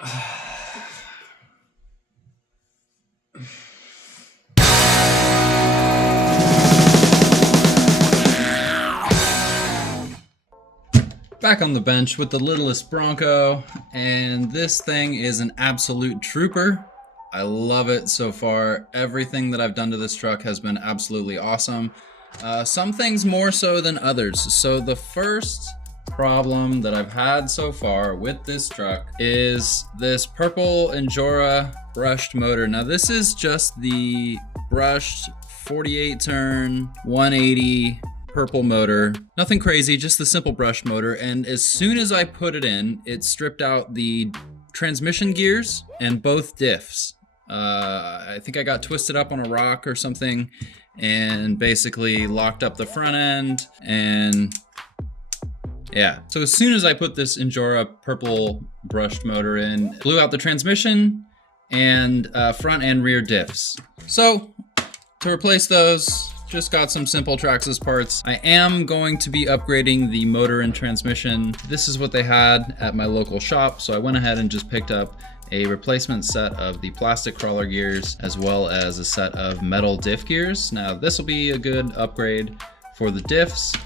Back on the bench with the littlest Bronco, and this thing is an absolute trooper. I love it so far. Everything that I've done to this truck has been absolutely awesome. Some things more so than others. So the first problem that I've had so far with this truck is this purple Injora brushed motor. Now this is just the brushed 48 turn 180 purple motor. Nothing crazy, just the simple brushed motor. And as soon as I put it in, it stripped out the transmission gears and both diffs. I think I got twisted up on a rock or something and basically locked up the front end, and yeah. So as soon as I put this Injora purple brushed motor in, it blew out the transmission and front and rear diffs. So to replace those, just got some simple Traxxas parts. I am going to be upgrading the motor and transmission. This is what they had at my local shop, so I went ahead and just picked up a replacement set of the plastic crawler gears as well as a set of metal diff gears. Now this will be a good upgrade for the diffs,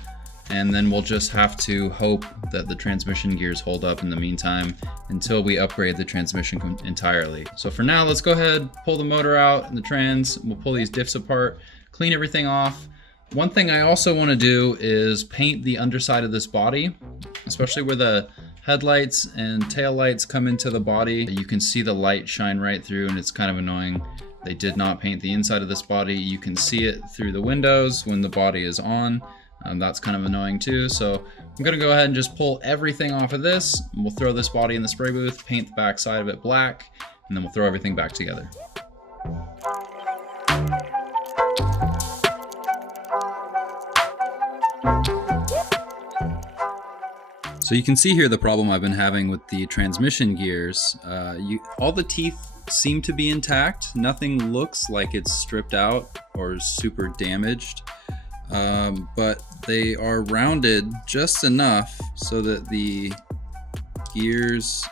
and then we'll just have to hope that the transmission gears hold up in the meantime until we upgrade the transmission entirely. So for now, let's go ahead, pull the motor out and the trans. We'll pull these diffs apart, clean everything off. One thing I also want to do is paint the underside of this body, especially where the headlights and tail lights come into the body. You can see the light shine right through, and it's kind of annoying. They did not paint the inside of this body. You can see it through the windows when the body is on. That's kind of annoying too. So I'm gonna go ahead and just pull everything off of this. We'll throw this body in the spray booth, paint the back side of it black, and then we'll throw everything back together. So you can see here the problem I've been having with the transmission gears. All the teeth seem to be intact. Nothing looks like it's stripped out or super damaged, but they are rounded just enough so that the gears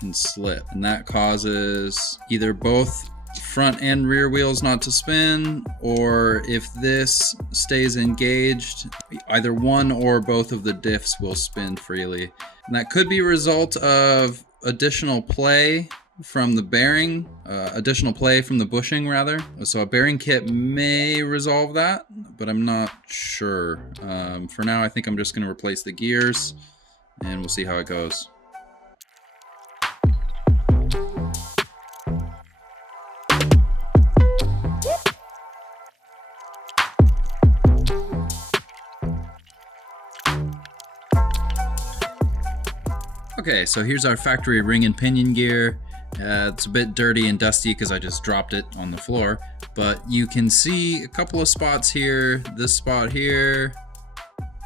can slip. And that causes either both front and rear wheels not to spin, or if this stays engaged, either one or both of the diffs will spin freely. And that could be a result of additional play from the bearing, additional play from the bushing rather. So a bearing kit may resolve that, but I'm not sure. For now, I think I'm just going to replace the gears and we'll see how it goes. Okay, so here's our factory ring and pinion gear. It's a bit dirty and dusty because I just dropped it on the floor, but you can see a couple of spots here. This spot here,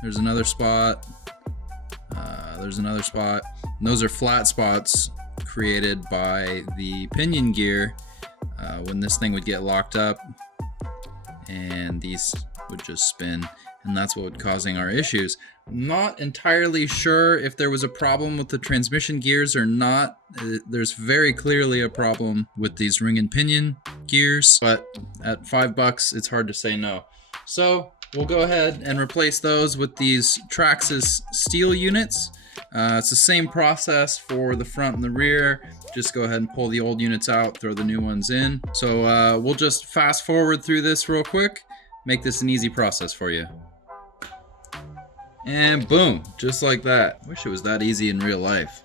there's another spot, there's another spot. And those are flat spots created by the pinion gear when this thing would get locked up, and these would just spin, and that's what was causing our issues. Not entirely sure if there was a problem with the transmission gears or not. There's very clearly a problem with these ring and pinion gears, but at $5, it's hard to say no. So we'll go ahead and replace those with these Traxxas steel units. It's the same process for the front and the rear. Just go ahead and pull the old units out, throw the new ones in. So we'll just fast forward through this real quick, make this an easy process for you. And boom, just like that. Wish it was that easy in real life.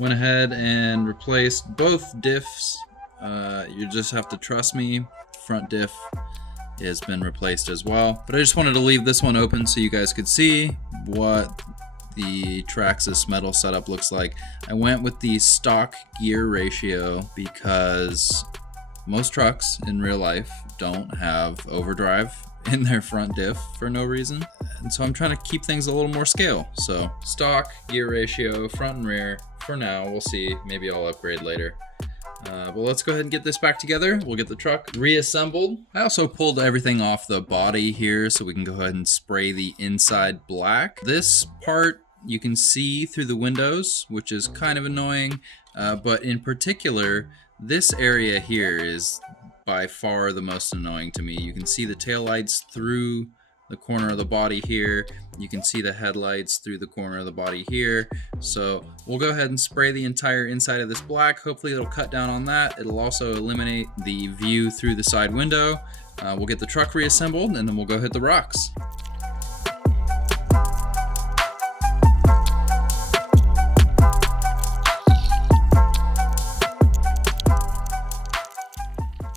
Went ahead and replaced both diffs. You just have to trust me. Front diff has been replaced as well. But I just wanted to leave this one open so you guys could see what the Traxxas metal setup looks like. I went with the stock gear ratio because most trucks in real life don't have overdrive in their front diff for no reason. And so I'm trying to keep things a little more scale. So stock gear ratio, front and rear. For now, we'll see. Maybe I'll upgrade later. But let's go ahead and get this back together. We'll get the truck reassembled. I also pulled everything off the body here so we can go ahead and spray the inside black. This part you can see through the windows, which is kind of annoying, but in particular, this area here is by far the most annoying to me. You can see the taillights through the corner of the body here. You can see the headlights through the corner of the body here. So we'll go ahead and spray the entire inside of this black. Hopefully it'll cut down on that. It'll also eliminate the view through the side window. We'll get the truck reassembled and then we'll go hit the rocks.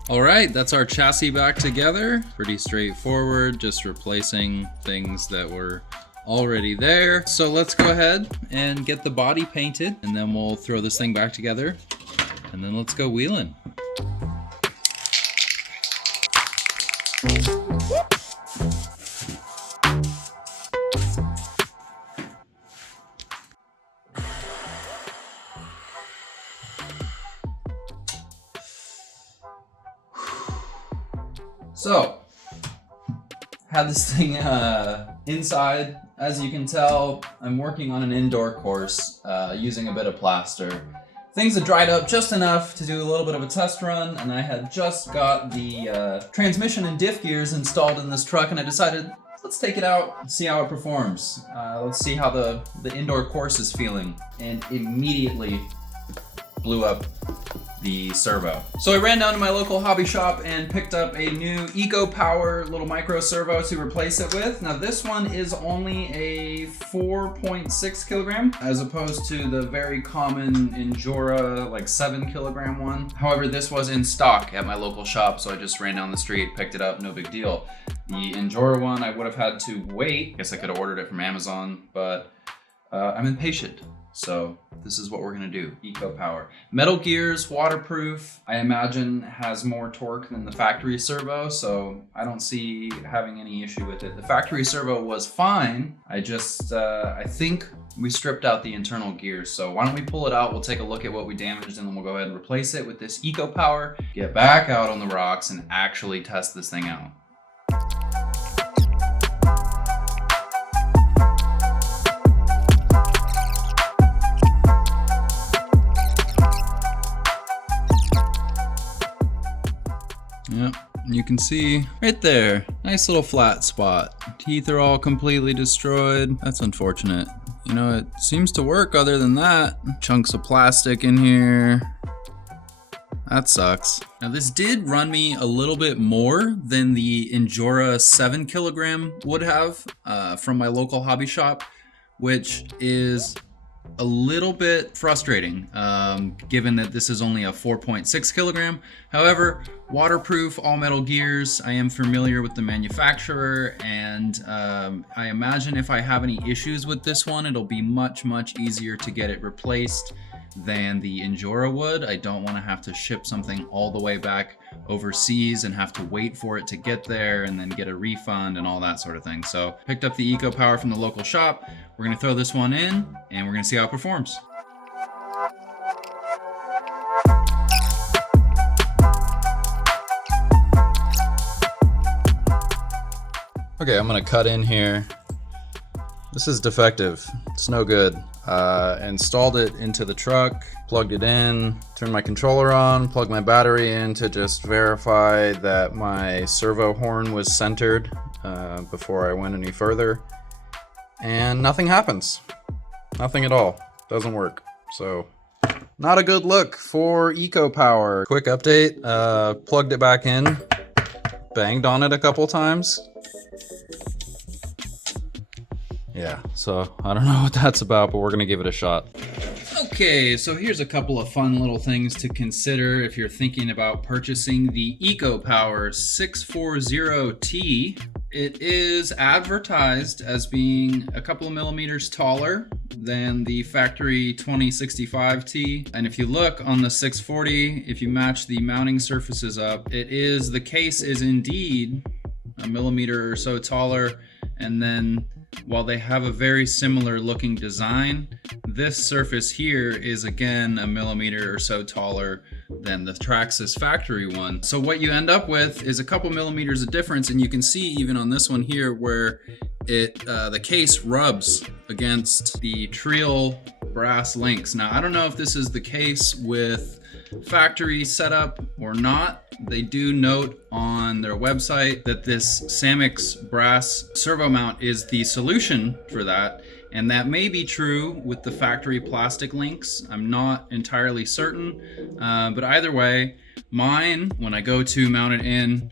All right, that's our chassis back together. Pretty straightforward, just replacing things that were already there. So let's go ahead and get the body painted, and then we'll throw this thing back together, and then let's go wheeling. So, had this thing inside. As you can tell, I'm working on an indoor course using a bit of plaster. Things had dried up just enough to do a little bit of a test run, and I had just got the transmission and diff gears installed in this truck, and I decided, let's take it out and see how it performs. Let's see how the indoor course is feeling, and immediately blew up the servo. So I ran down to my local hobby shop and picked up a new EcoPower little micro servo to replace it with. Now this one is only a 4.6 kilogram as opposed to the very common Endura like 7 kilogram one. However, this was in stock at my local shop, so I just ran down the street, picked it up, no big deal. The Endura one I would have had to wait. I guess I could have ordered it from Amazon, but I'm impatient. So this is what we're gonna do, EcoPower. Metal gears, waterproof, I imagine has more torque than the factory servo, so I don't see having any issue with it. The factory servo was fine. I think we stripped out the internal gears. So why don't we pull it out, we'll take a look at what we damaged, and then we'll go ahead and replace it with this EcoPower, get back out on the rocks and actually test this thing out. Yep, you can see right there, nice little flat spot. Teeth are all completely destroyed. That's unfortunate. You know, it seems to work other than that. Chunks of plastic in here. That sucks. Now this did run me a little bit more than the Endura 7 kilogram would have from my local hobby shop, which is a little bit frustrating given that this is only a 4.6 kilogram. However, waterproof, all metal gears. I am familiar with the manufacturer, and I imagine if I have any issues with this one, it'll be much easier to get it replaced than the Endura would. I don't want to have to ship something all the way back overseas and have to wait for it to get there and then get a refund and all that sort of thing. So picked up the EcoPower from the local shop. We're gonna throw this one in and we're gonna see how it performs. Okay, I'm gonna cut in here. This is defective, it's no good. Installed it into the truck, plugged it in, turned my controller on, plugged my battery in to just verify that my servo horn was centered before I went any further. And nothing happens. Nothing at all. Doesn't work. So, not a good look for EcoPower. Quick update, plugged it back in, banged on it a couple times. Yeah, so I don't know what that's about, but we're gonna give it a shot. Okay, so here's a couple of fun little things to consider if you're thinking about purchasing the EcoPower 640T. It is advertised as being a couple of millimeters taller than the factory 2065T. And if you look on the 640, if you match the mounting surfaces up, the case is indeed a millimeter or so taller. And then while they have a very similar looking design, this surface here is again a millimeter or so taller than the Traxxas factory one. So what you end up with is a couple millimeters of difference, and you can see even on this one here where the case rubs against the Trail brass links. Now, I don't know if this is the case with factory setup or not. They do note on their website that this Samix brass servo mount is the solution for that, and that may be true with the factory plastic links. I'm not entirely certain, but either way, mine, when I go to mount it in,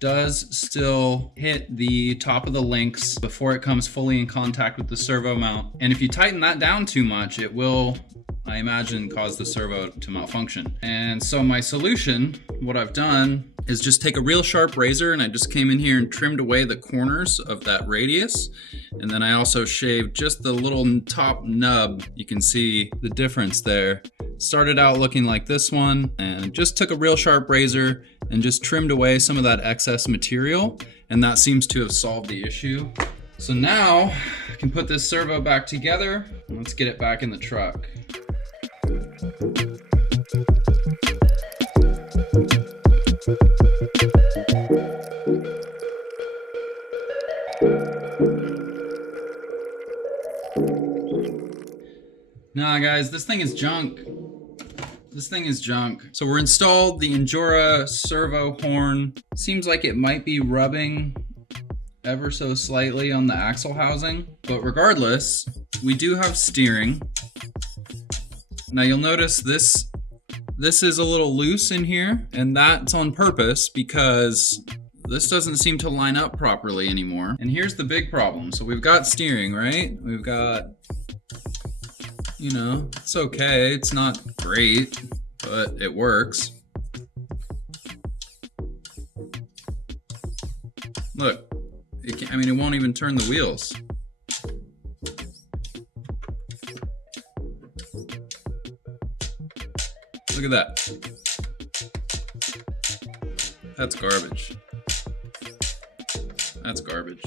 does still hit the top of the links before it comes fully in contact with the servo mount. And if you tighten that down too much, it will, I imagine, cause the servo to malfunction. And so my solution, what I've done is just take a real sharp razor, and I just came in here and trimmed away the corners of that radius. And then I also shaved just the little top nub. You can see the difference there. Started out looking like this one, and just took a real sharp razor and just trimmed away some of that excess material, and that seems to have solved the issue. So now I can put this servo back together, and let's get it back in the truck. Nah, guys, this thing is junk. This thing is junk. So we're installed the Endura servo horn. Seems like it might be rubbing ever so slightly on the axle housing, but regardless, we do have steering. Now you'll notice this is a little loose in here, and that's on purpose because this doesn't seem to line up properly anymore. And here's the big problem. So we've got steering, right? We've got, you know, it's okay. It's not great, but it works. Look, it won't even turn the wheels. Look at that. That's garbage. That's garbage.